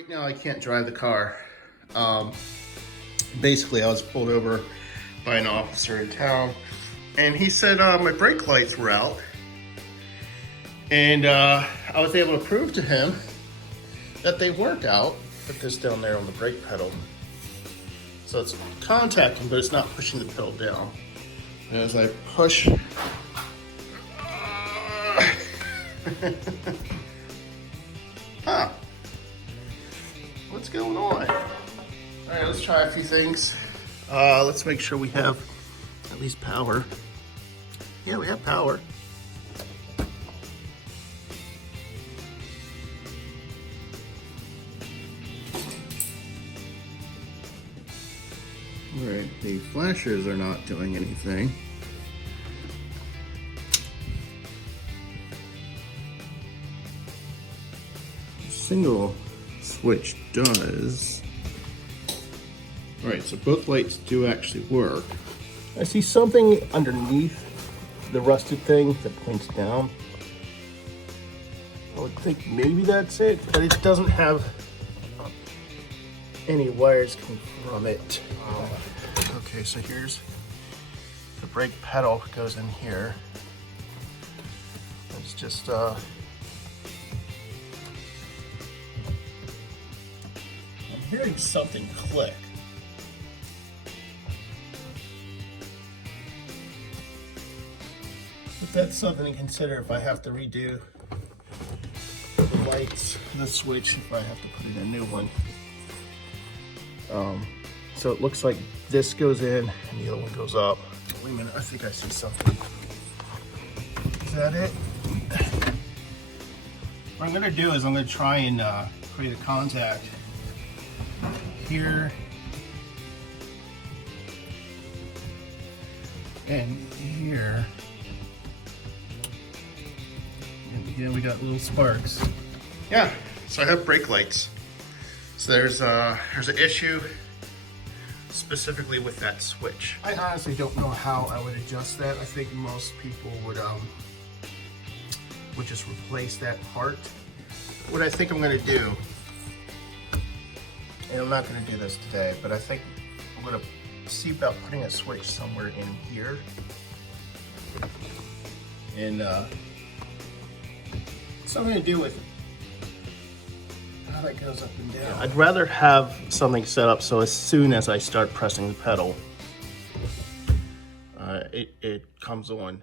Right now I can't drive the car. Basically I was pulled over by an officer in town and he said my brake lights were out, and I was able to prove to him that they weren't out. Put this down there on the brake pedal. So it's contacting, but it's not pushing the pedal down. And as I push, huh, what's going on? All right, let's try a few things. Let's make sure we have at least power. Yeah, we have power. All right, the flashers are not doing anything. The single switch does. All right, so both lights do actually work. I see something underneath the rusted thing that points down. I would think maybe that's it, but it doesn't have any wires coming from it. Okay, so here's the brake pedal goes in here. It's just I'm hearing something click. But that's something to consider if I have to redo the lights, the switch, if I have to put in a new one. So it looks like this goes in and the other one goes up. Wait a minute, I think I see something. Is that it? What I'm gonna do is I'm gonna try and create a contact here and here. And again, we got little sparks. Yeah, so I have brake lights. So there's an issue specifically with that switch. I honestly don't know how I would adjust that. I think most people would just replace that part. What I think I'm gonna do, and I'm not gonna do this today, but I think I'm gonna see about putting a switch somewhere in here. And something to do with how that goes up and down. I'd rather have something set up so as soon as I start pressing the pedal, it comes on.